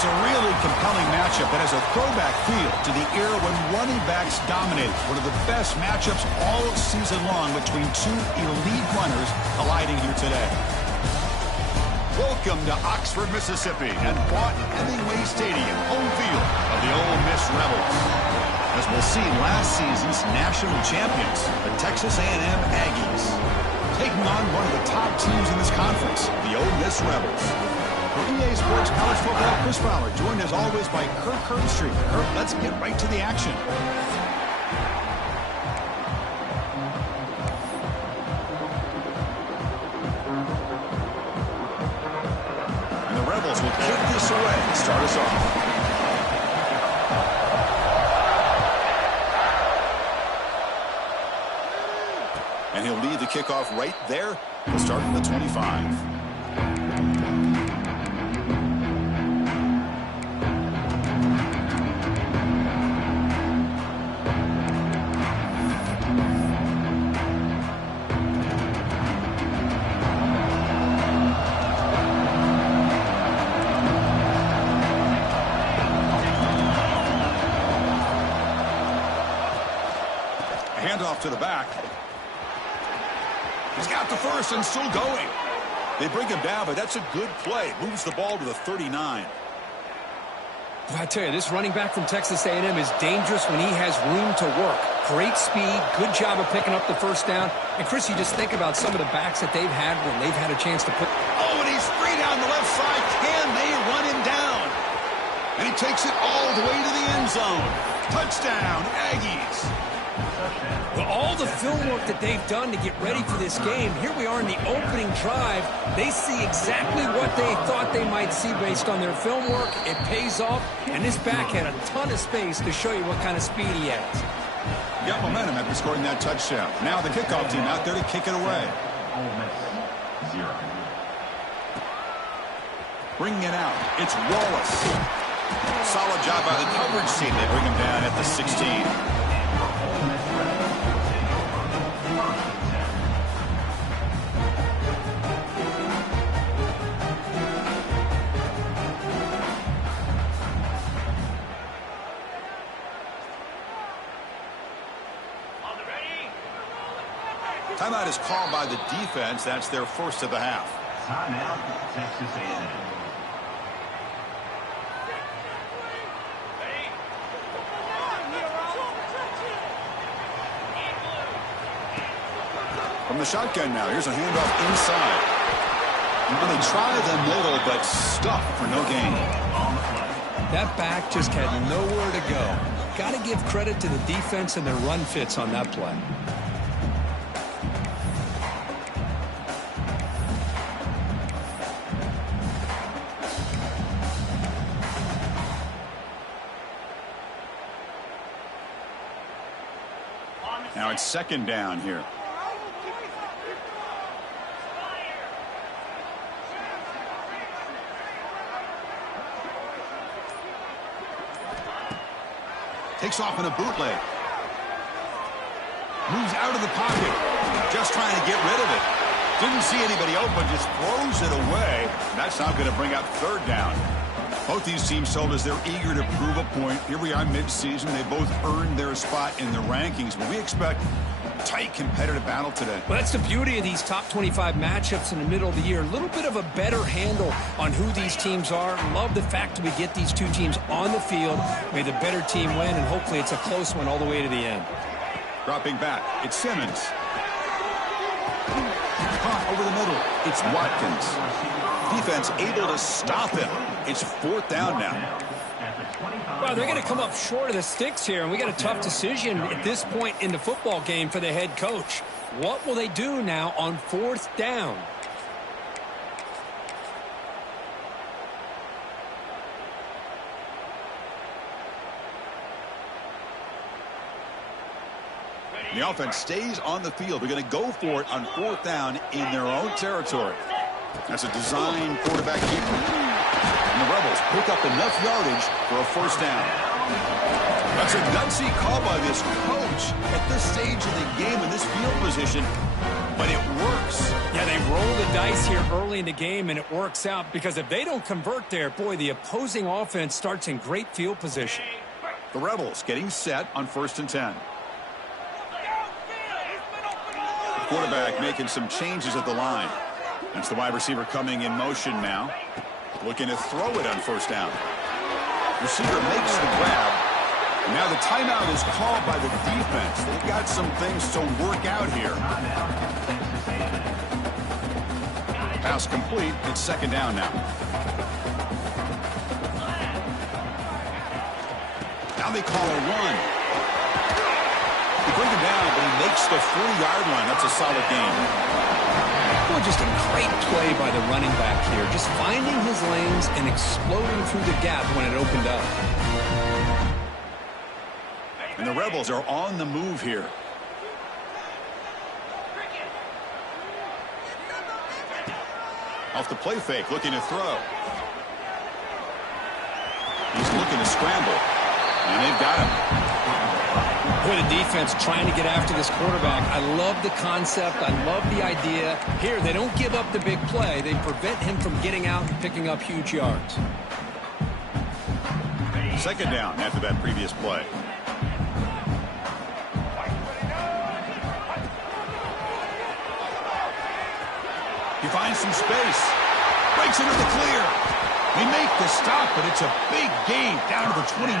It's a really compelling matchup that has a throwback feel to the era when running backs dominated. One of the best matchups all season long between two elite runners colliding here today. Welcome to Oxford, Mississippi, and Vaught-Hemingway Stadium, home field of the Ole Miss Rebels. As we'll see, last season's national champions, the Texas A&M Aggies, taking on one of the top teams in this conference, the Ole Miss Rebels. For EA Sports College Football, Chris Fowler, joined as always by Kirk Herbstreit. Kirk, let's get right to the action. And the Rebels will kick this away to start us off. And he'll lead the kickoff right there. He'll start from the 25. Handoff to the back. He's got the first and still going. They bring him down, but that's a good play. Moves the ball to the 39. I tell you, this running back from Texas A&M is dangerous when he has room to work. Great speed, good job of picking up the first down. And, Chris, you just think about some of the backs that they've had when they've had a chance to put... Oh, and he's free down the left side. Can they run him down? And he takes it all the way to the end zone. Touchdown, Aggies. Well, all the film work that they've done to get ready for this game, here we are in the opening drive. They see exactly what they thought they might see based on their film work. It pays off, and this back had a ton of space to show you what kind of speed he has. Got momentum after scoring that touchdown. Now the kickoff team out there to kick it away. Bringing it out, it's Wallace. Solid job by the coverage team. They bring him down at the 16. Timeout is called by the defense. That's their first of the half. Timeout, Texas A&M. From the shotgun now, here's a handoff inside. Well, they try the middle, but stuffed for no gain. That back just had nowhere to go. Got to give credit to the defense and their run fits on that play. Now it's second down here. Takes off in a bootleg. Moves out of the pocket. Just trying to get rid of it. Didn't see anybody open, just throws it away. That's not going to bring up third down. Both these teams told us they're eager to prove a point. Here we are mid-season. They both earned their spot in the rankings, but we expect a tight competitive battle today. Well, that's the beauty of these top 25 matchups in the middle of the year. A little bit of a better handle on who these teams are. Love the fact that we get these two teams on the field. May the better team win, and hopefully it's a close one all the way to the end. Dropping back, it's Simmons. Caught over the middle, it's Watkins. Defense able to stop him. It's fourth down now. Well, they're going to come up short of the sticks here, and we got a tough decision at this point in the football game for the head coach. What will they do now on fourth down? The offense stays on the field. They're going to go for it on fourth down in their own territory. That's a design quarterback keeper. And the Rebels pick up enough yardage for a first down. That's a gutsy call by this coach at this stage of the game in this field position. But it works. Yeah, they roll the dice here early in the game, and it works out because if they don't convert there, boy, the opposing offense starts in great field position. The Rebels getting set on 1st and 10. The quarterback making some changes at the line. That's the wide receiver coming in motion now. Looking to throw it on 1st down. Receiver makes the grab. And now the timeout is called by the defense. They've got some things to work out here. Pass complete. It's 2nd down now. Now they call a run. They bring him down, but he makes the 40-yard line. That's a solid game. Well, just a great play by the running back here. Just finding his lanes and exploding through the gap when it opened up. And the Rebels are on the move here. Off the play fake, looking to throw. He's looking to scramble. And they've got him. Boy, the defense trying to get after this quarterback. I love the concept. I love the idea. Here, they don't give up the big play. They prevent him from getting out and picking up huge yards. 2nd down after that previous play. He finds some space. Breaks into the clear. They make the stop, but it's a big gain down to the 29.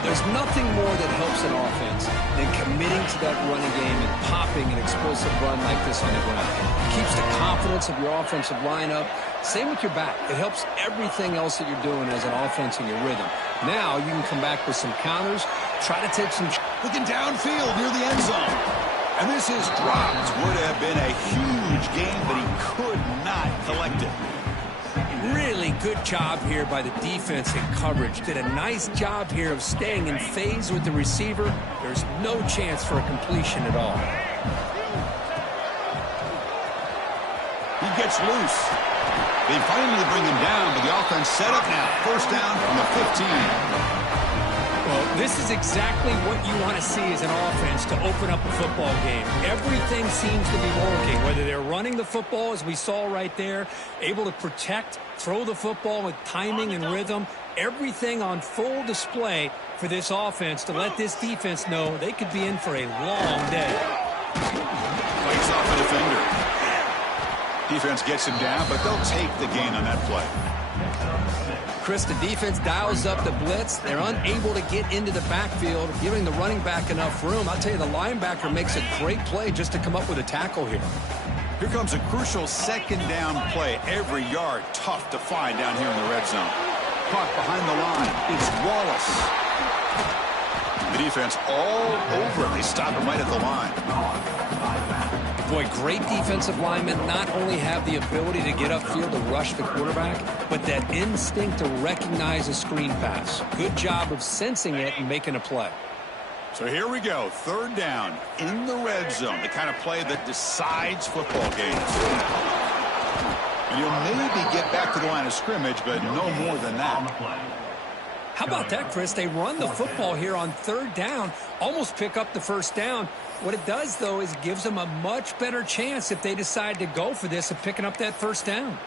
There's nothing more that helps an offense than committing to that running game and popping an explosive run like this on the ground. It keeps the confidence of your offensive lineup. Same with your back. It helps everything else that you're doing as an offense in your rhythm. Now you can come back with some counters, try to take some... Looking downfield near the end zone. And this is dropped. Would have been a huge game, but he could not collect it. Really good job here by the defense in coverage. Did a nice job here of staying in phase with the receiver. There's no chance for a completion at all. He gets loose. They finally bring him down, but the offense set up now. 1st down from the 15. Well, this is exactly what you want to see as an offense to open up a football game. Everything seems to be working, whether they're running the football, as we saw right there, able to protect, throw the football with timing and rhythm, everything on full display for this offense to let this defense know they could be in for a long day. Fights off a defender. Defense gets him down, but they'll take the gain on that play. Chris, the defense dials up the blitz. They're unable to get into the backfield, giving the running back enough room. I'll tell you, the linebacker makes a great play just to come up with a tackle here. Here comes a crucial 2nd down play. Every yard tough to find down here in the red zone. Caught behind the line. It's Wallace. The defense all over him. They stop him right at the line. Boy, great defensive linemen not only have the ability to get upfield to rush the quarterback, but that instinct to recognize a screen pass. Good job of sensing it and making a play. So here we go. 3rd down in the red zone. The kind of play that decides football games. And you'll maybe get back to the line of scrimmage, but no more than that. How about that, Chris? They run the football here on 3rd down, almost pick up the 1st down. What it does, though, is it gives them a much better chance if they decide to go for this of picking up that 1st down.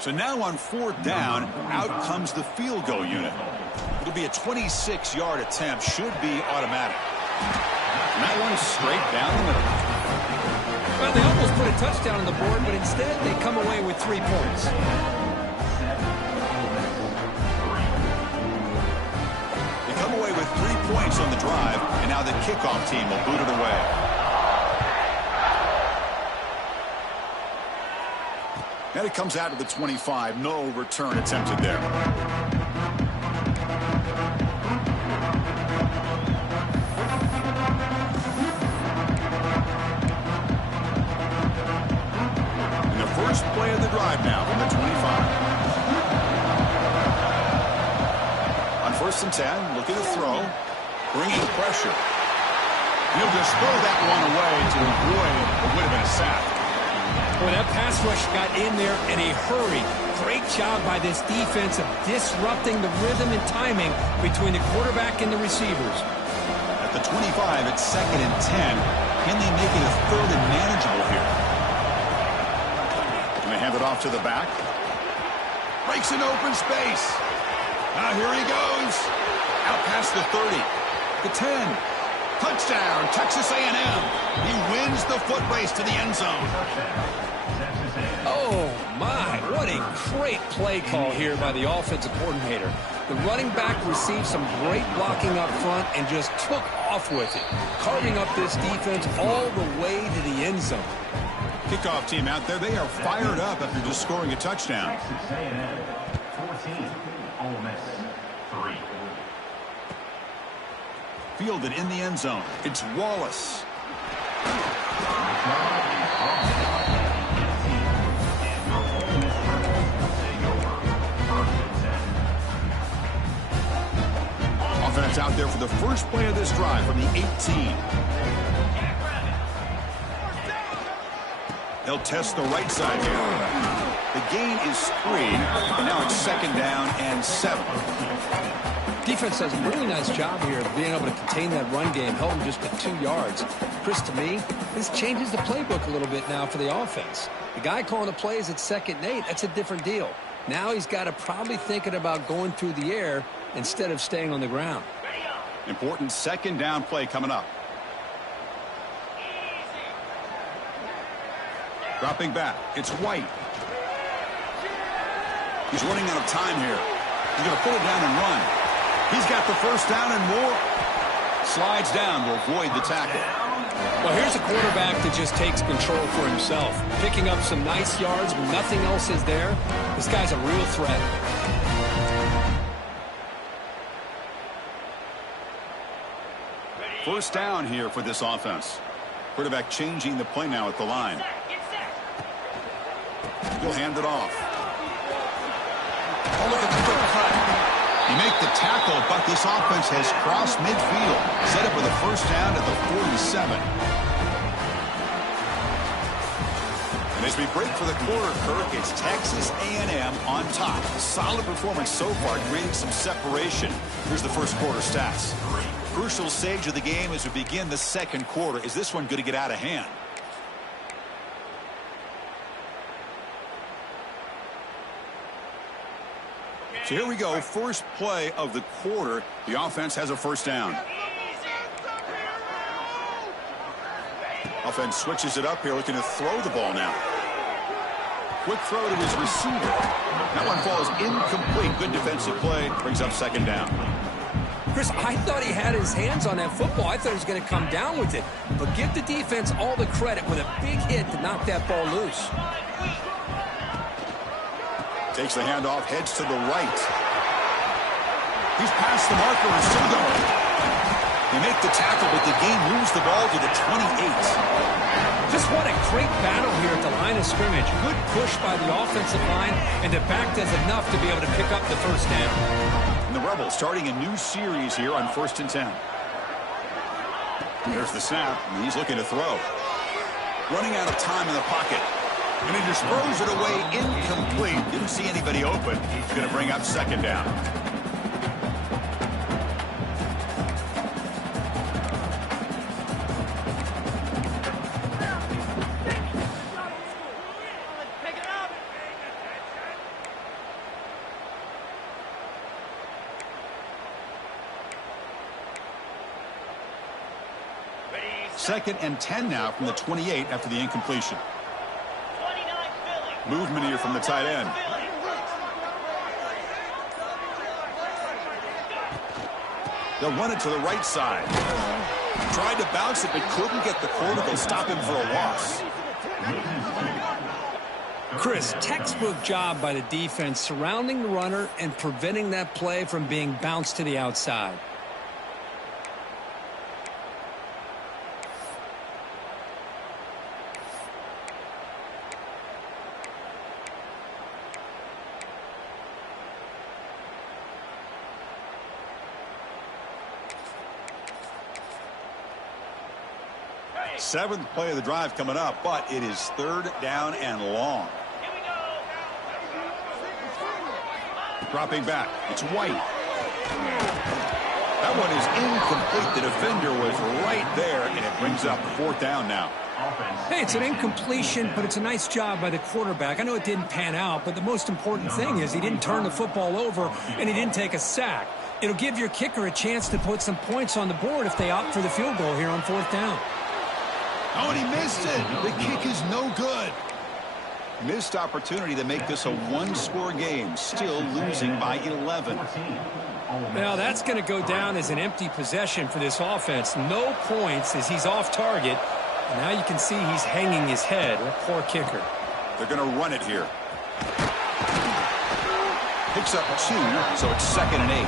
So now on 4th down, out comes the field goal unit. It'll be a 26-yard attempt. Should be automatic. And that one's straight down the middle. Well, they almost put a touchdown on the board, but instead they come away with 3 points. Away with 3 points on the drive, and now the kickoff team will boot it away. And it comes out of the 25. No return attempted there. And the first play of the drive now from the 25. 1st and 10, looking to throw, bringing pressure. He'll just throw that one away to avoid what would have been a sack. Well, that pass rush got in there in a hurry. Great job by this defense of disrupting the rhythm and timing between the quarterback and the receivers. At the 25, it's 2nd and 10. Can they make it a third and manageable here? Can they hand it off to the back? Breaks an open space. Now here he goes. Out past the 30. The 10. Touchdown, Texas A&M. He wins the foot race to the end zone. Oh, my. What a great play call here by the offensive coordinator. The running back received some great blocking up front and just took off with it, carving up this defense all the way to the end zone. Kickoff team out there, they are fired up after just scoring a touchdown. Texas A&M 14, Ole Miss 3. Fielded in the end zone. It's Wallace. Offense out there for the first play of this drive from the 18. They'll test the right side here. The gain is 3, and now it's 2nd down and 7. Defense does a really nice job here of being able to contain that run game, held him just to 2 yards. Chris, to me, this changes the playbook a little bit now for the offense. The guy calling the plays at 2nd and 8, that's a different deal. Now he's got to probably thinking about going through the air instead of staying on the ground. Important 2nd down play coming up. Dropping back. It's White. He's running out of time here. He's going to pull it down and run. He's got the first down and more. Slides down, will avoid the tackle. Well, here's a quarterback that just takes control for himself. Picking up some nice yards when nothing else is there. This guy's a real threat. First down here for this offense. Quarterback changing the play now at the line. He'll hand it off. Oh, look at the quick cut. You make the tackle, but this offense has crossed midfield. Set up with a first down at the 47. And as we break for the quarter, Kirk, it's Texas A&M on top. Solid performance so far, creating some separation. Here's the first quarter stats. Crucial stage of the game as we begin the second quarter. Is this one going to get out of hand? So here we go, first play of the quarter. The offense has a first down. Offense switches it up here, looking to throw the ball now. Quick throw to his receiver. That one falls incomplete. Good defensive play, brings up 2nd down. Chris, I thought he had his hands on that football. I thought he was going to come down with it. But give the defense all the credit with a big hit to knock that ball loose. Takes the handoff, heads to the right. He's past the marker and still going. They make the tackle, but the game moves the ball to the 28. Just what a great battle here at the line of scrimmage. Good push by the offensive line, and the back does enough to be able to pick up the first down. And the Rebels starting a new series here on 1st and 10. There's the snap, and he's looking to throw. Running out of time in the pocket. And he just throws it away incomplete. Didn't see anybody open. He's going to bring up 2nd down. Second and 10 now from the 28 after the incompletion. Movement here from the tight end. They'll run it to the right side. Tried to bounce it, but couldn't get the quarter. They'll stop him for a loss. Chris, textbook job by the defense surrounding the runner and preventing that play from being bounced to the outside. Seventh play of the drive coming up, but it is 3rd down and long. Dropping back, it's White. That one is incomplete. The defender was right there, and it brings up 4th down now. Hey, it's an incompletion, but it's a nice job by the quarterback. I know it didn't pan out, but the most important thing is he didn't turn the football over, and he didn't take a sack. It'll give your kicker a chance to put some points on the board if they opt for the field goal here on 4th down. Oh, and he missed it. The kick is no good. Missed opportunity to make this a one-score game, still losing by 11. Now that's going to go down as an empty possession for this offense. No points as he's off target. And now you can see he's hanging his head. A poor kicker. They're going to run it here. Picks up 2, so it's 2nd and 8.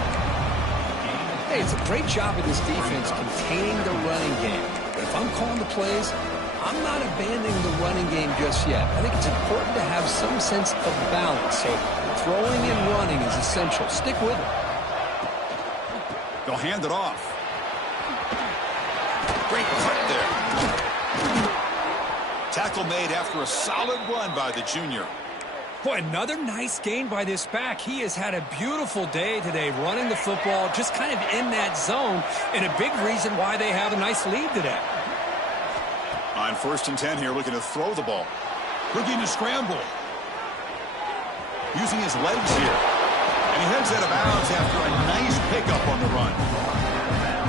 Hey, it's a great job of this defense containing the running game. But if I'm calling the plays, I'm not abandoning the running game just yet. I think it's important to have some sense of balance. So throwing and running is essential. Stick with it. They'll hand it off. Great cut there. Tackle made after a solid run by the junior. Boy, another nice gain by this back. He has had a beautiful day today running the football, just kind of in that zone, and a big reason why they have a nice lead today. On 1st and 10 here, looking to throw the ball. Looking to scramble. Using his legs here. And he heads out of bounds after a nice pickup on the run.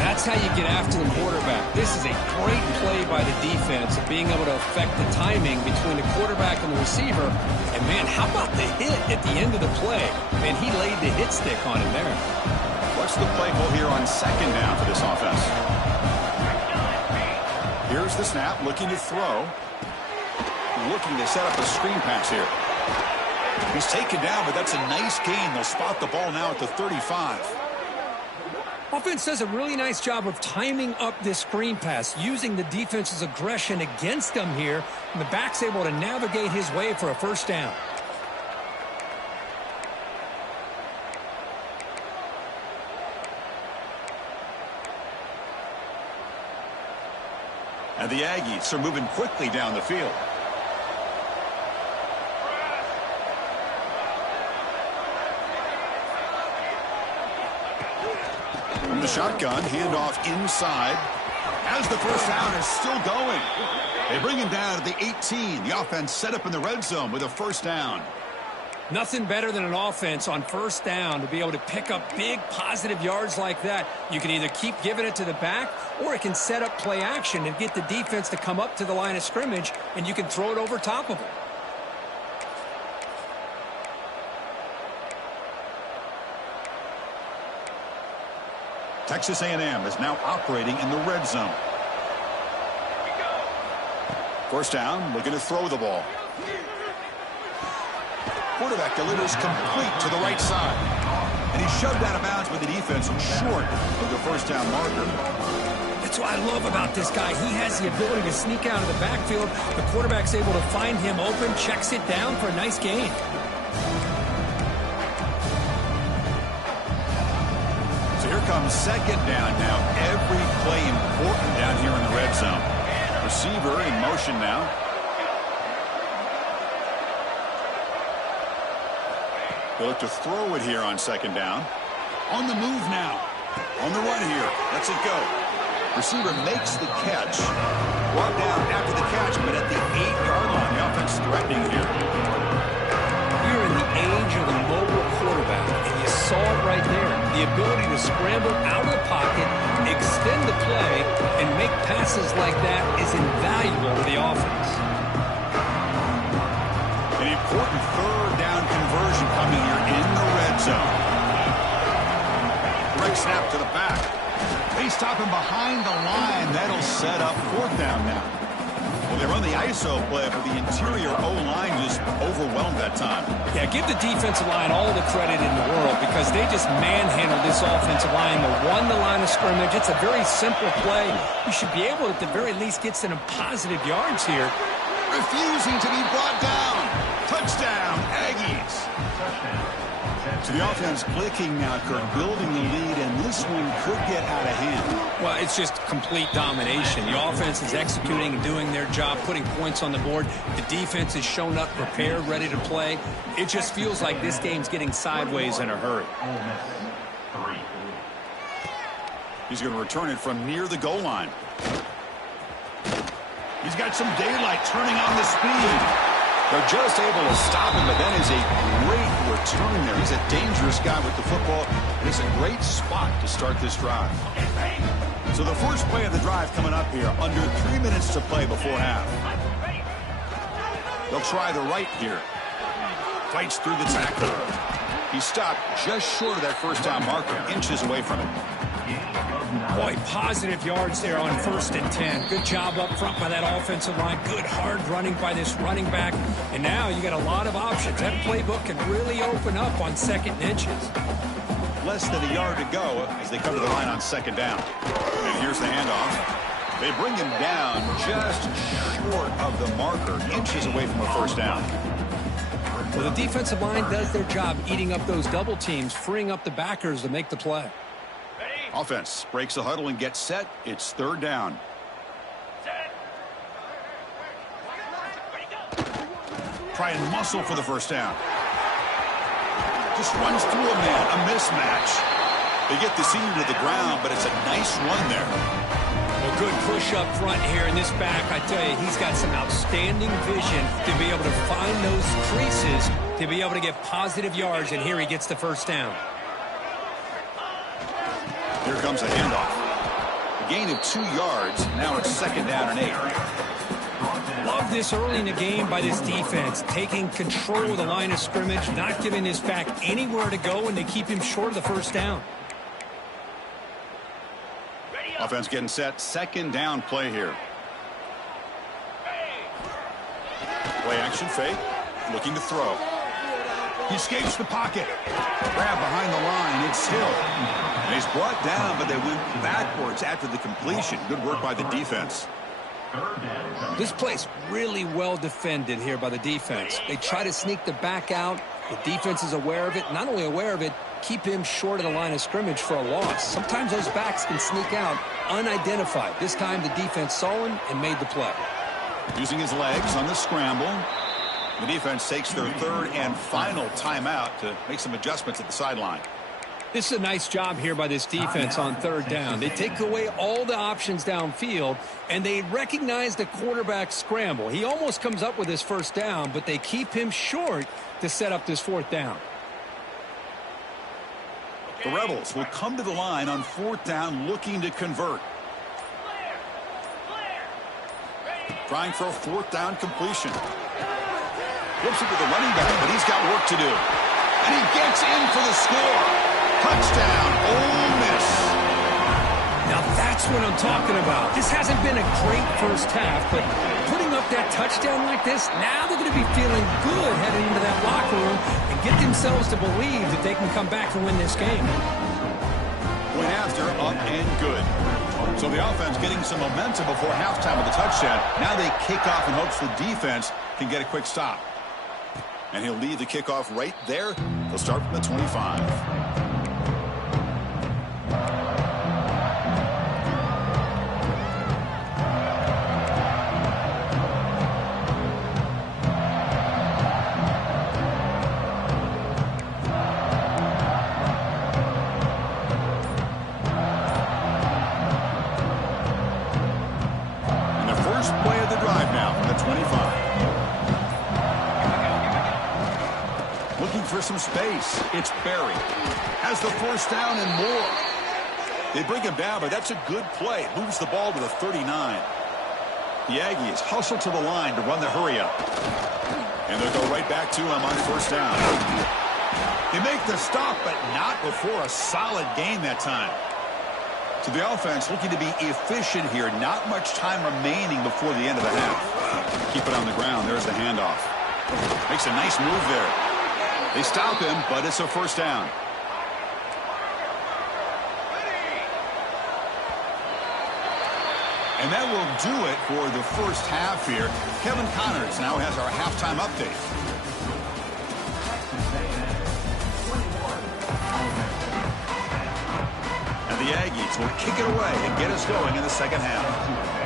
That's how you get after the quarterback. This is a great play by the defense of being able to affect the timing between the quarterback and the receiver. And, man, how about the hit at the end of the play? Man, he laid the hit stick on him there. What's the play call here on 2nd down for this offense? Here's the snap, looking to throw. Looking to set up a screen pass here. He's taken down, but that's a nice gain. They'll spot the ball now at the 35. Offense does a really nice job of timing up this screen pass, using the defense's aggression against them here, and the back's able to navigate his way for a 1st down. And the Aggies are moving quickly down the field. From the shotgun, handoff inside. As the 1st down is still going. They bring him down at the 18. The offense set up in the red zone with a 1st down. Nothing better than an offense on 1st down to be able to pick up big positive yards like that. You can either keep giving it to the back, or it can set up play action and get the defense to come up to the line of scrimmage, and you can throw it over top of them. Texas A&M is now operating in the red zone. 1st down, looking to throw the ball. Quarterback delivers complete to the right side. And he's shoved out of bounds with the defense short of the 1st down marker. That's what I love about this guy. He has the ability to sneak out of the backfield. The quarterback's able to find him open, checks it down for a nice gain. So here comes 2nd down now. Every play important down here in the red zone. Receiver in motion now. They look to throw it here on 2nd down. On the move now. On the run here. Lets it go. Receiver makes the catch. Brought down after the catch, but at the 8-yard line. The offense threatening here. We're in the age of the mobile quarterback, and you saw it right there. The ability to scramble out of the pocket, extend the play, and make passes like that is invaluable to the offense. An important 3rd down conversion coming here in the red zone. Direct snap to the back. They stop him behind the line. That'll set up 4th down now. Well, they run the ISO play, but the interior O-line just overwhelmed that time. Yeah, give the defensive line all the credit in the world because they just manhandled this offensive line. They won the line of scrimmage. It's a very simple play. You should be able to, at the very least, get some positive yards here. Refusing to be brought down. Touchdown, Aggies. So the offense clicking now, Kirk, building the lead, and this one could get out of hand. Well, it's just complete domination. The offense is executing and doing their job, putting points on the board. The defense has shown up, prepared, ready to play. It just feels like this game's getting sideways in a hurry. He's going to return it from near the goal line. He's got some daylight turning on the speed. They're just able to stop him, but that is a great return there. He's a dangerous guy with the football, and it's a great spot to start this drive. So the first play of the drive coming up here, under 3 minutes to play before half. They'll try the right here. Fights through the tackler. He stopped just short of that first down marker, inches away from it. Boy, positive yards there on 1st and 10. Good job up front by that offensive line. Good hard running by this running back. And now you got a lot of options. That playbook can really open up on 2nd and inches. Less than a yard to go as they come to the line on 2nd down. And here's the handoff. They bring him down just short of the marker, inches away from a first down. Well, the defensive line does their job eating up those double teams, freeing up the backers to make the play. Offense breaks the huddle and gets set. It's 3rd down. Try and muscle for the first down. Just runs through a man, a mismatch. They get the senior to the ground, but it's a nice run there. Well, good push up front here in this back. I tell you, he's got some outstanding vision to be able to find those creases, to be able to get positive yards, and here he gets the first down. Here comes a handoff. A gain of 2 yards. Now it's 2nd down and 8. Love this early in the game by this defense, taking control of the line of scrimmage, not giving this back anywhere to go, and they keep him short of the first down. Offense getting set. 2nd down play here. Play action fake. Looking to throw. He escapes the pocket. Grab behind the line. It's Hill. And he's brought down, but they went backwards after the completion. Good work by the defense. This play's really well defended here by the defense. They try to sneak the back out. The defense is aware of it. Not only aware of it, keep him short of the line of scrimmage for a loss. Sometimes those backs can sneak out unidentified. This time the defense saw him and made the play. Using his legs on the scramble. The defense takes their 3rd and final timeout to make some adjustments at the sideline. This is a nice job here by this defense on 3rd down. They take away all the options downfield, and they recognize the quarterback scramble. He almost comes up with his first down, but they keep him short to set up this 4th down. The Rebels will come to the line on 4th down looking to convert. Trying for a 4th down completion. Flips it to the running back, but he's got work to do. And he gets in for the score. Touchdown, Ole Miss. Now that's what I'm talking about. This hasn't been a great first half, but putting up that touchdown like this, now they're going to be feeling good heading into that locker room and get themselves to believe that they can come back and win this game. Went after, up and good. So the offense getting some momentum before halftime with the touchdown. Now they kick off in hopes the defense can get a quick stop. And he'll lead the kickoff right there. They'll start from the 25. Some space. It's Barry. Has the first down and more. They bring him down, but that's a good play. Moves the ball to the 39. The Aggies hustle to the line to run the hurry up. And they'll go right back to him on 1st down. They make the stop, but not before a solid gain that time. So the offense looking to be efficient here. Not much time remaining before the end of the half. Keep it on the ground. There's the handoff. Makes a nice move there. They stop him, but it's a first down. And that will do it for the first half here. Kevin Connors now has our halftime update. And the Aggies will kick it away and get us going in the 2nd half.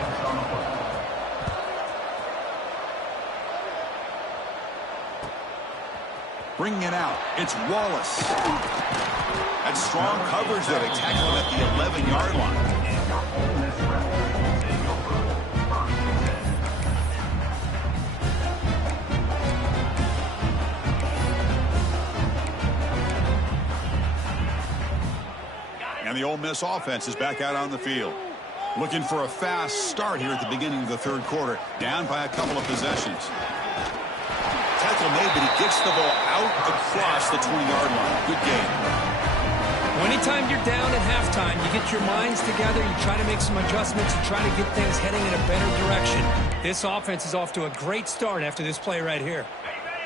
Bringing it out, it's Wallace. That's strong coverage there. They tackle him at the 11-yard line. And the Ole Miss offense is back out on the field. Looking for a fast start here at the beginning of the third quarter. Down by a couple of possessions. Tackle made, but he gets the ball out across the 20-yard line. Good game. Well, anytime you're down at halftime, you get your minds together, you try to make some adjustments, you try to get things heading in a better direction. This offense is off to a great start after this play right here.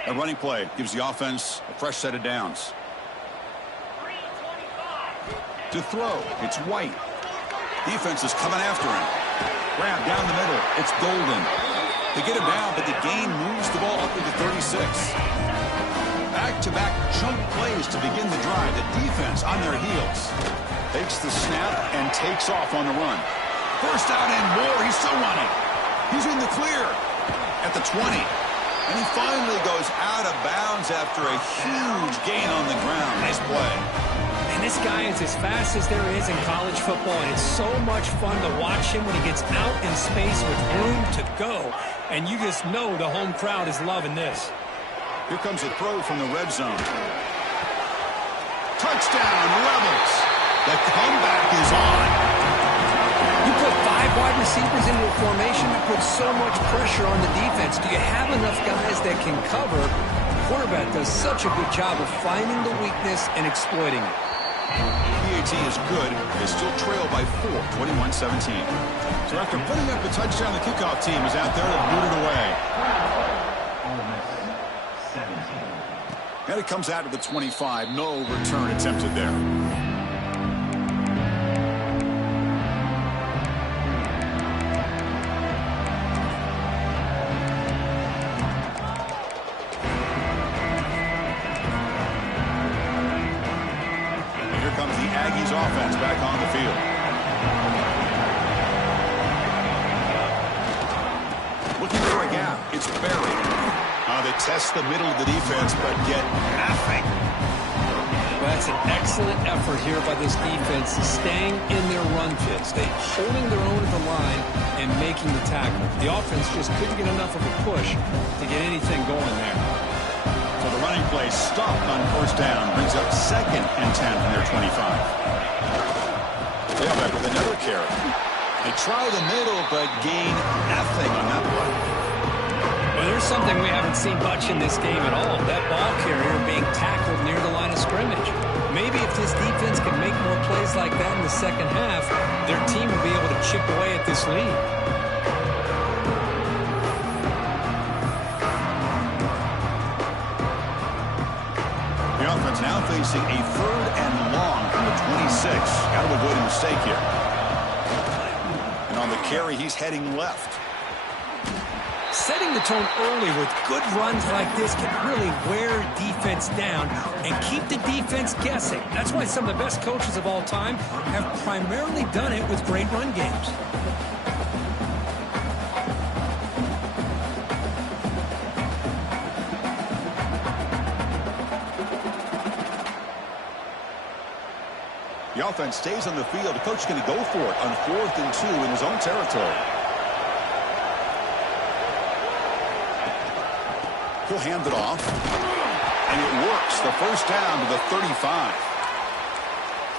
A running play gives the offense a fresh set of downs. To throw, it's White. Defense is coming after him. Grab down the middle. It's Golden. They get him down, but the gain moves the ball up to the 36. Back-to-back chunk plays to begin the drive. The defense on their heels. Takes the snap and takes off on the run. First down and more. He's still running. He's in the clear at the 20. And he finally goes out of bounds after a huge gain on the ground. Nice play. And this guy is as fast as there is in college football, and it's so much fun to watch him when he gets out in space with room to go. And you just know the home crowd is loving this. Here comes a throw from the red zone. Touchdown, Rebels. The comeback is on. You put 5 wide receivers into a formation that puts so much pressure on the defense. Do you have enough guys that can cover? The quarterback does such a good job of finding the weakness and exploiting it. PAT is good. They still trail by 4, 21-17. So after putting up a touchdown, the kickoff team is out there to boot it away. Ole Miss 17. And it comes out to the 25. No return attempted there. Aggies offense back on the field. Looking for a gap. It's Barry. They test the middle of the defense, but get nothing. Well, that's an excellent effort here by this defense, staying in their run fits. They holding their own at the line and making the tackle. The offense just couldn't get enough of a push to get anything going there. So the running play stopped on first down, brings up 2nd and 10 from their 25. Tailback with another carry. They try the middle, but gain nothing on that play. Well, there's something we haven't seen much in this game at all. That ball carrier being tackled near the line of scrimmage. Maybe if this defense can make more plays like that in the second half, their team will be able to chip away at this lead. Offense now facing a 3rd and long from the 26. Got to avoid a mistake here. And on the carry, he's heading left. Setting the tone early with good runs like this can really wear defense down and keep the defense guessing. That's why some of the best coaches of all time have primarily done it with great run games. The offense stays on the field. The coach is going to go for it on 4th and 2 in his own territory. He'll hand it off. And it works. The first down to the 35.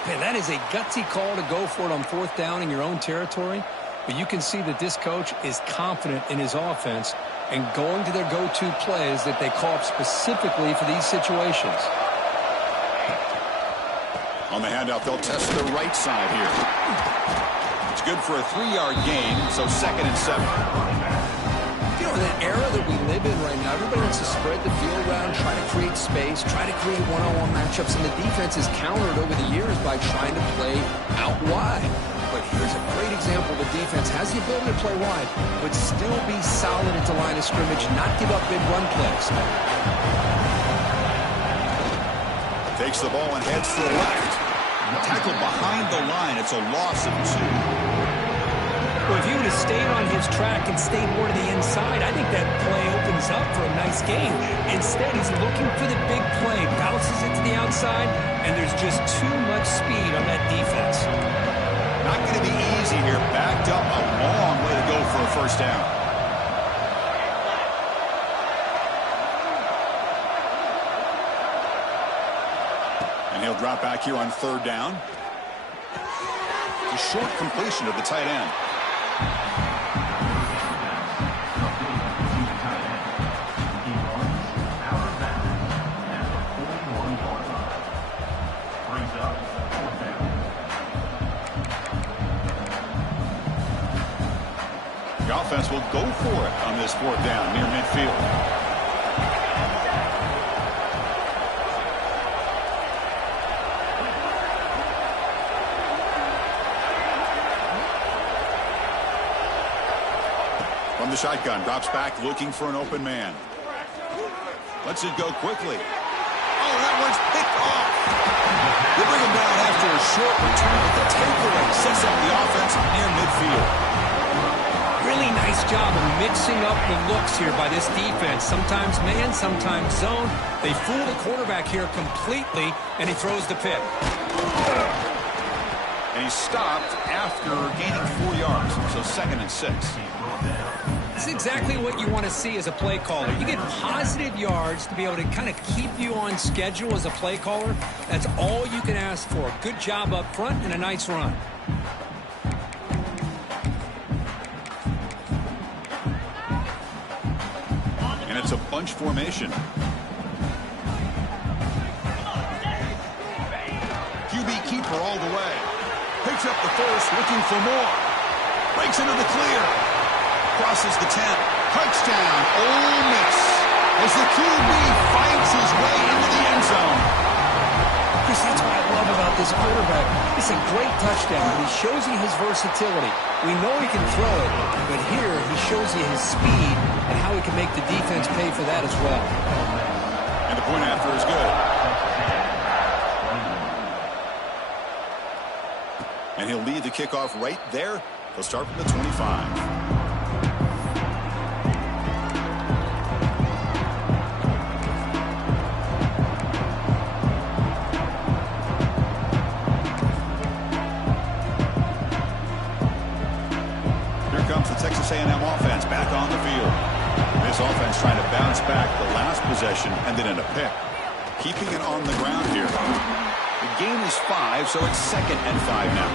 Man, that is a gutsy call to go for it on 4th down in your own territory. But you can see that this coach is confident in his offense and going to their go-to plays that they call up specifically for these situations. On the handoff, they'll test the right side here. It's good for a 3-yard gain, so 2nd and 7. You know, in that era that we live in right now, everybody wants to spread the field around, try to create space, try to create one-on-one matchups, and the defense is countered over the years by trying to play out wide. But here's a great example. The defense has the ability to play wide, but still be solid at the line of scrimmage, not give up big run plays. Takes the ball and heads to the left. Tackle behind the line. It's a loss of 2. Well, if you would have stayed on his track and stayed more to the inside, I think that play opens up for a nice gain. Instead, he's looking for the big play, bounces it to the outside, and there's just too much speed on that defense. Not going to be easy here. Backed up a long way to go for a first down. And he'll drop back here on third down. A short completion of the tight end. The offense will go for it on this fourth down near midfield. From the shotgun, drops back looking for an open man. Lets it go quickly. Oh, that one's picked off. They bring him down after a short return, but the takeaway sets up the offense near midfield. Really nice job of mixing up the looks here by this defense. Sometimes man, sometimes zone. They fool the quarterback here completely, and he throws the pick. And he stopped after gaining 4 yards, so 2nd and 6. This is exactly what you want to see as a play caller. You get positive yards to be able to kind of keep you on schedule as a play caller. That's all you can ask for. Good job up front and a nice run. And it's a bunch formation. QB keeper all the way. Picks up the first, looking for more. Breaks into the clear. Crosses the 10. Touchdown, Ole Miss. As the QB fights his way into the end zone. Chris, that's what I love about this quarterback. It's a great touchdown. He shows you his versatility. We know he can throw it, but here he shows you his speed and how he can make the defense pay for that as well. And the point after is good. And he'll lead the kickoff right there. He'll start from the 25. Texas A&M offense back on the field. This offense trying to bounce back the last possession and then in a pick. Keeping it on the ground here. The game is 5, so it's 2nd and 5 now.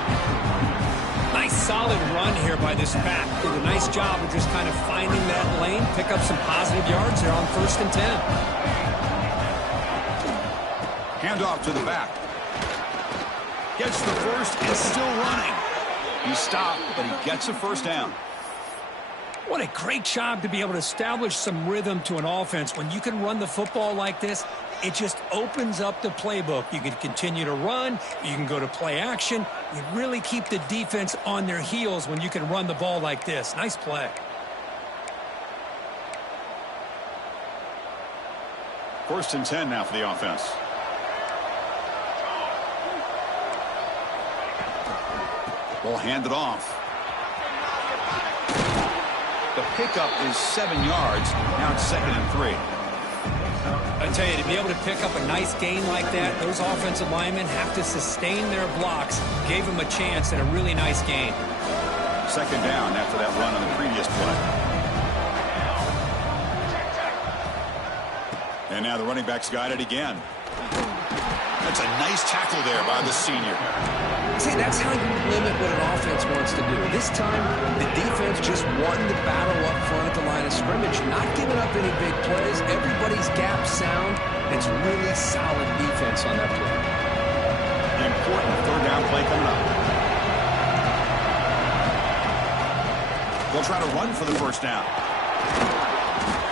Nice solid run here by this back. Did a nice job of just kind of finding that lane, pick up some positive yards there on 1st and 10. Handoff to the back. Gets the first and still running. He stopped, but he gets a first down. What a great job to be able to establish some rhythm to an offense. When you can run the football like this, it just opens up the playbook. You can continue to run. You can go to play action. You really keep the defense on their heels when you can run the ball like this. Nice play. First and 10 now for the offense. Ball handed off. The pickup is 7 yards. Now it's 2nd and 3. I tell you, to be able to pick up a nice gain like that, those offensive linemen have to sustain their blocks. Gave him a chance and a really nice gain. 2nd down after that run on the previous play. And now the running back's got it again. That's a nice tackle there by the senior. See, that's how you limit what an offense wants to do. This time, the defense just won the battle up front at the line of scrimmage, not giving up any big plays. Everybody's gap sound. It's really solid defense on that play. An important 3rd down play coming up. They'll try to run for the first down.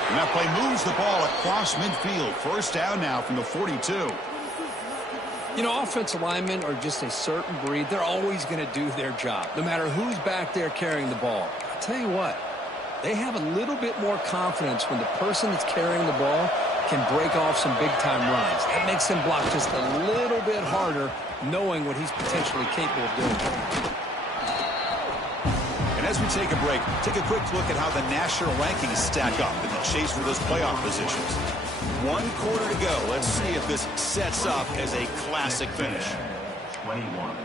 And that play moves the ball across midfield. First down now from the 42. You know, offensive linemen are just a certain breed. They're always going to do their job, no matter who's back there carrying the ball. I'll tell you what, they have a little bit more confidence when the person that's carrying the ball can break off some big-time runs. That makes them block just a little bit harder, knowing what he's potentially capable of doing. And As we take a break, take a quick look at how the national rankings stack up in the chase for those playoff positions. 1 quarter to go. Let's see if this sets up as a classic finish. 21.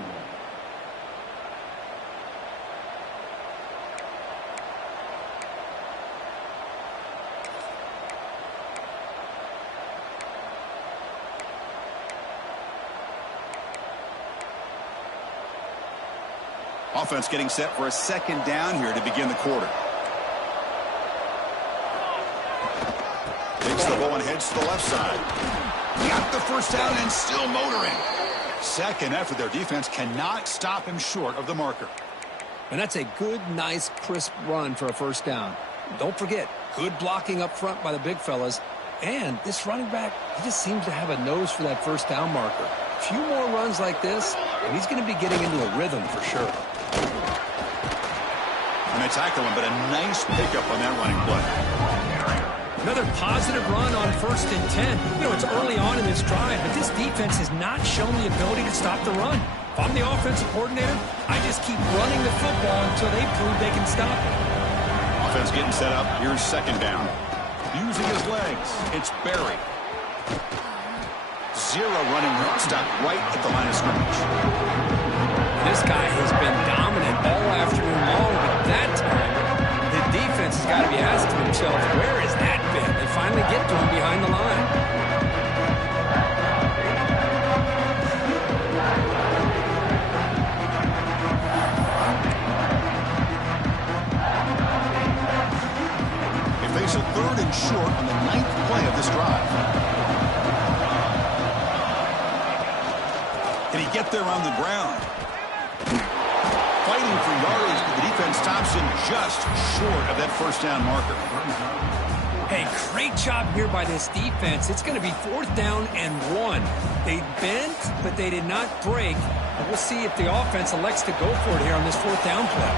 Offense getting set for a second down here to begin the quarter. Takes the ball and heads to the left side. Got the first down and still motoring. Second effort, their defense cannot stop him short of the marker. And that's a good, nice, crisp run for a first down. Don't forget, good blocking up front by the big fellas. And this running back, he just seems to have a nose for that first down marker. A few more runs like this, and he's going to be getting into a rhythm for sure. And they tackle him, but a nice pickup on that running play. Another positive run on 1st and 10. You know, it's early on in this drive, but this defense has not shown the ability to stop the run. If I'm the offensive coordinator, I just keep running the football until they prove they can stop it. Offense getting set up. Here's second down. Using his legs, it's Barry. Zero running route stop right at the line of scrimmage. This guy has been dominant all afternoon long, but that time, the defense has got to be asking themselves, where has that been? They finally get to him behind the line. They face a 3rd and short on the 9th play of this drive. Can he get there on the ground? Fighting for yardage, but the defense stops him just short of that first down marker. Hey, great job here by this defense. It's going to be 4th down and 1. They bent, but they did not break. And we'll see if the offense elects to go for it here on this 4th down play.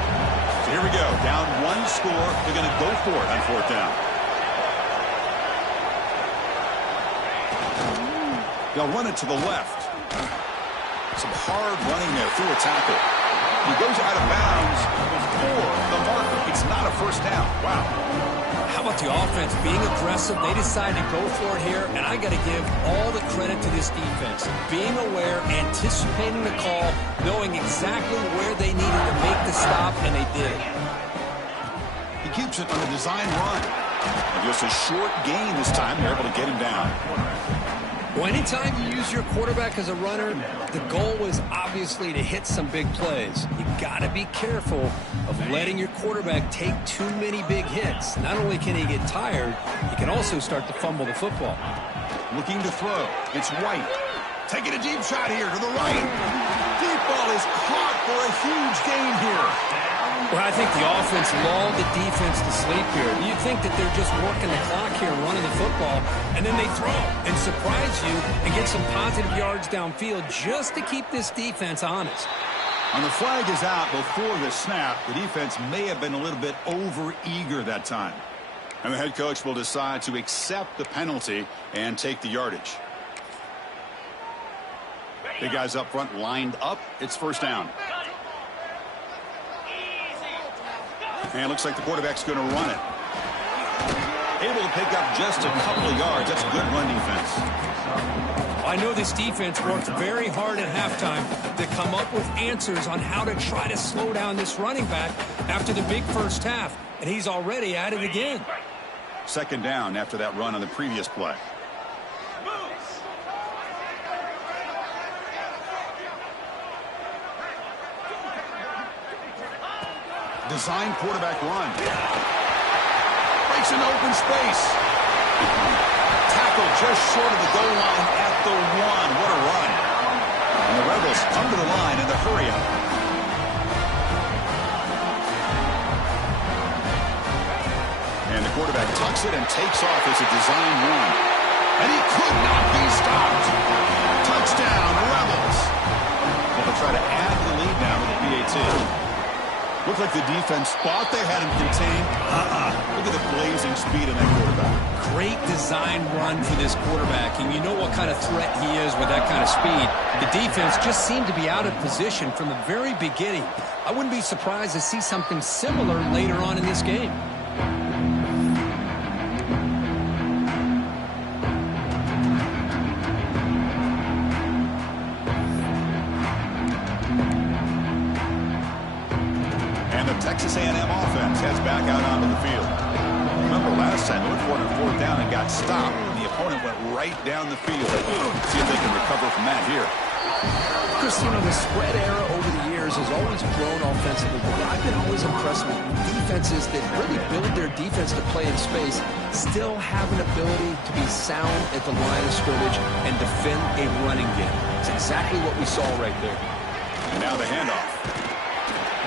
So here we go. Down 1 score. They're going to go for it on 4th down. They'll run it to the left. Some hard running there through a tackle. He goes out of bounds for the marker. It's not a first down. Wow. How about the offense being aggressive? They decide to go for it here, and I got to give all the credit to this defense. Being aware, anticipating the call, knowing exactly where they needed to make the stop, and they did. He keeps it on the design run. And just a short gain this time. They're able to get him down. Well, anytime you use your quarterback as a runner, the goal is obviously to hit some big plays. You got to be careful of letting your quarterback take too many big hits. Not only can he get tired, he can also start to fumble the football. Looking to throw. It's White. Taking a deep shot here to the right. Deep ball is caught for a huge gain here. Well, I think the offense lulled the defense to sleep here. You'd think that they're just working the clock here, running the football, and then they throw and surprise you and get some positive yards downfield just to keep this defense honest. And the flag is out before the snap. The defense may have been a little bit over-eager that time. And the head coach will decide to accept the penalty and take the yardage. Big guys up front lined up. It's first down. And it looks like the quarterback's going to run it. Able to pick up just a couple of yards. That's good run defense. I know this defense worked very hard at halftime to come up with answers on how to try to slow down this running back after the big first half. And he's already at it again. Second down after that run on the previous play. Design quarterback run. Breaks into open space. Tackle just short of the goal line at the 1. What a run. And the Rebels come to the line in the hurry up. And the quarterback tucks it and takes off as a design run. And he could not be stopped. Touchdown, Rebels. Well, they'll try to add to the lead now with the PAT. Looked like the defense thought they had him contained. Look at the blazing speed in that quarterback. Great design run for this quarterback, and you know what kind of threat he is with that kind of speed. The defense just seemed to be out of position from the very beginning. I wouldn't be surprised to see something similar later on in this game. Texas A&M offense heads back out onto the field. Remember last time they went for it on fourth down and got stopped, and the opponent went right down the field. See if they can recover from that here. Chris, you know, the spread era over the years has always grown offensively, but I've been always impressed with defenses that really build their defense to play in space, still have an ability to be sound at the line of scrimmage and defend a running game. It's exactly what we saw right there. And now the handoff.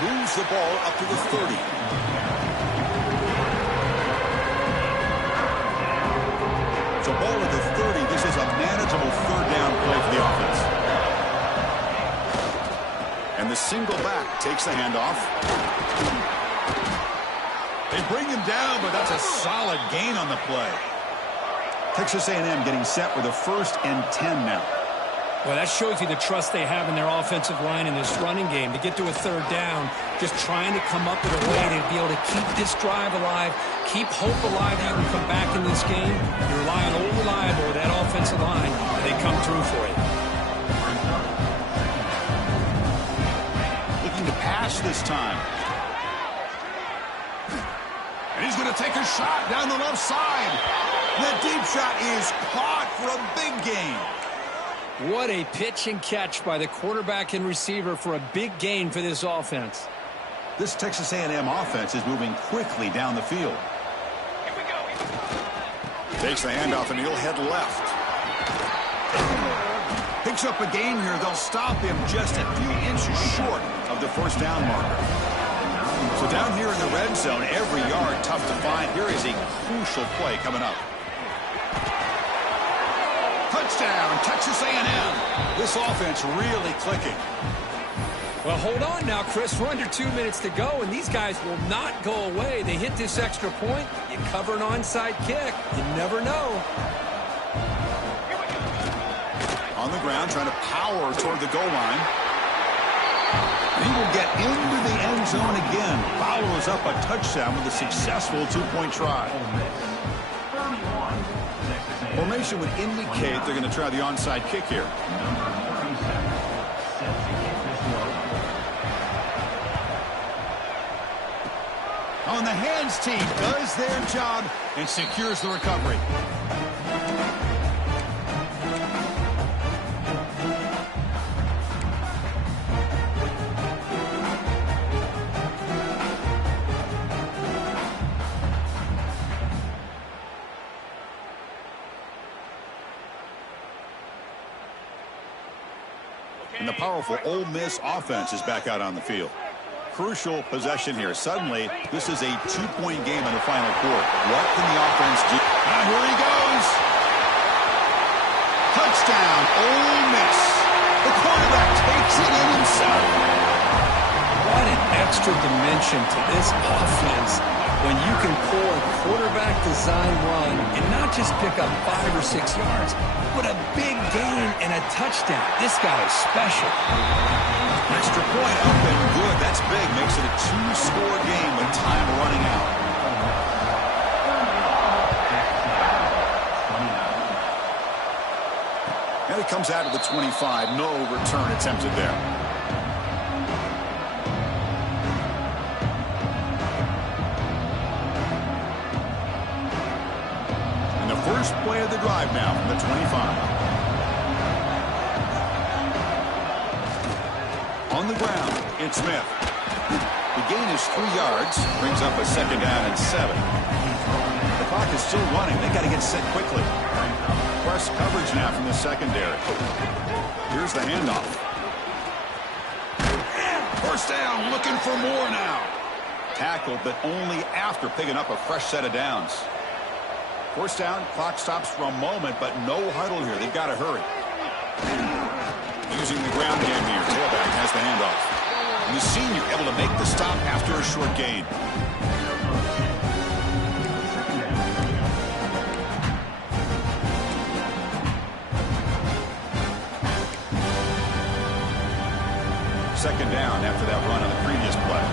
Moves the ball up to the 30. So ball at the 30. This is a manageable third down play for the offense. And the single back takes the handoff. They bring him down, but that's a solid gain on the play. Texas A&M getting set with a 1st and 10 now. Well, that shows you the trust they have in their offensive line in this running game. To get to a third down, just trying to come up with a way to be able to keep this drive alive, keep hope alive that you can come back in this game. You rely on Old Reliable with that offensive line, and they come through for you. Looking to pass this time. And he's going to take a shot down the left side. That deep shot is caught for a big gain. What a pitch and catch by the quarterback and receiver for a big gain for this offense. This Texas A&M offense is moving quickly down the field. Here we go. Takes the handoff and he'll head left. Picks up a gain here. They'll stop him just a few inches short of the first down marker. So down here in the red zone, every yard tough to find. Here is a crucial play coming up. Touchdown, Texas A&M. This offense really clicking. Well, hold on now, Chris. We're under 2 minutes to go, and these guys will not go away. They hit this extra point. You cover an onside kick. You never know. On the ground, trying to power toward the goal line. He will get into the end zone again. Follows up a touchdown with a successful two-point try. Formation would indicate they're going to try the onside kick here. On the hands team does their job and secures the recovery. And the powerful Ole Miss offense is back out on the field. Crucial possession here. Suddenly, this is a two-point game in the final quarter. What can the offense do? And here he goes. Touchdown, Ole Miss. The quarterback takes it in himself. What an extra dimension to this offense when you can pull a quarterback design run and not just pick up 5 or 6 yards, but a big gain and a touchdown. This guy is special. Extra point up and good. That's big. Makes it a 2-score game with time running out. And it comes out of the 25. No return attempted there. And the first play of the drive now from the 25. On the ground, it's Smith. The gain is 3 yards, brings up a second down and 7. The clock is still running. They got to get set quickly. Press coverage now from the secondary. Here's the handoff. First down, looking for more now. Tackled, but only after picking up a fresh set of downs. First down, clock stops for a moment, but no huddle here. They've got to hurry. Using the ground game here. Tailback has the handoff. And the senior able to make the stop after a short gain. Second down after that run on the previous play.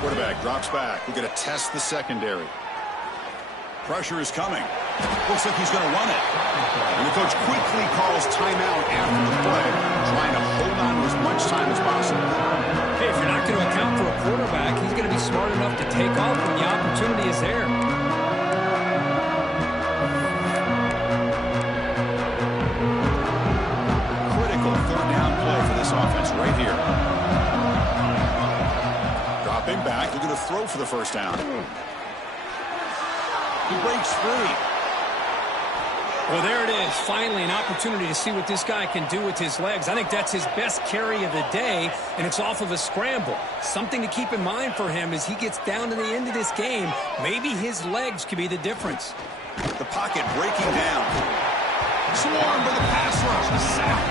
Quarterback drops back. We're going to test the secondary. Pressure is coming. Looks like he's going to run it. And the coach quickly calls timeout after the play, trying to hold on to as much time as possible. Hey, if you're not going to account for a quarterback, he's going to be smart enough to take off when the opportunity is there. Critical third down play for this offense right here. Dropping back, they're going to throw for the first down. He breaks free. Well, there it is. Finally, an opportunity to see what this guy can do with his legs. I think that's his best carry of the day, and it's off of a scramble. Something to keep in mind for him as he gets down to the end of this game. Maybe his legs could be the difference. The pocket breaking down. Swarmed by the pass rush. A sack.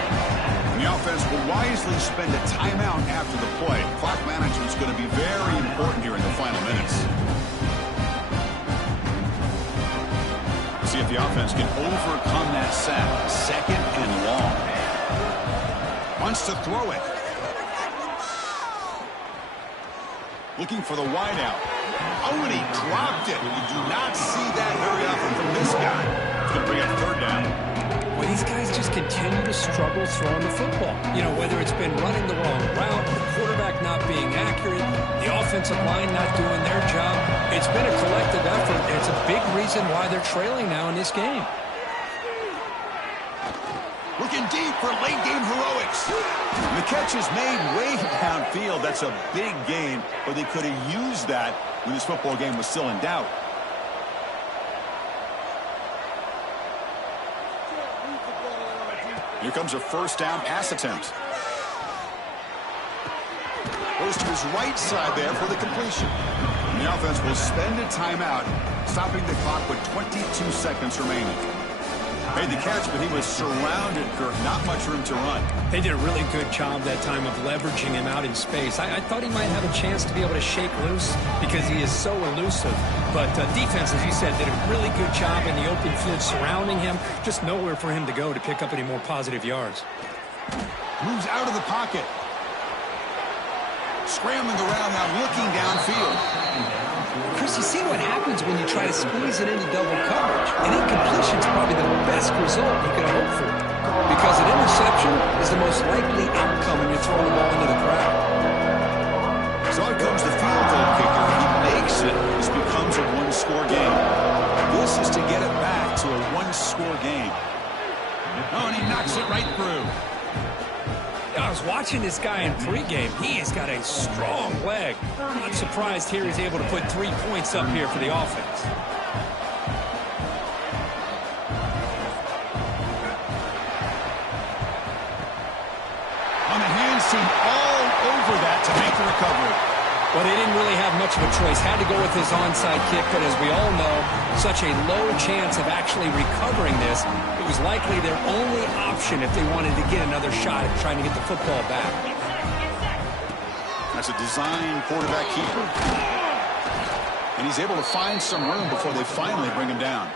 And the offense will wisely spend a timeout after the play. Clock management is going to be very important here in the final minutes. See if the offense can overcome that sack. Second and long. Wants to throw it. Looking for the wideout. Oh, and he dropped it. You do not see that very often from this guy. It's going to bring up third down. Well, these guys just continue to struggle throwing the football. You know, whether it's been running the wrong route, the quarterback not being accurate, the offensive line not doing their job. It's been a collective effort, and it's a big reason why they're trailing now in this game. Looking deep for late game heroics. And the catch is made way downfield. That's a big gain, but they could have used that when this football game was still in doubt. Here comes a first down pass attempt. Goes to his right side there for the completion. And the offense will spend a timeout, stopping the clock with 22 seconds remaining. Made the catch, but he was surrounded, Kirk. Not much room to run. They did a really good job that time of leveraging him out in space. I thought he might have a chance to be able to shake loose because he is so elusive. But defense, as you said, did a really good job in the open field surrounding him. Just nowhere for him to go to pick up any more positive yards. Moves out of the pocket. Scrambling around now, looking downfield. Chris, you see what happens when you try to squeeze it into double coverage. An incompletion is probably the best result you can hope for. Because an interception is the most likely outcome when you're throwing the ball into the crowd. So out comes the field goal kicker. He makes it. This becomes a one-score game. This is to get it back to a one-score game. Oh, and he knocks it right through. I was watching this guy in pregame. He has got a strong leg. I'm not surprised here he's able to put 3 points up here for the offense. On the hands team all over that to make the recovery. Well, they didn't really have much of a choice. Had to go with his onside kick, but as we all know, such a low chance of actually recovering this. It was likely their only option if they wanted to get another shot at trying to get the football back. That's a design quarterback keeper. And he's able to find some room before they finally bring him down.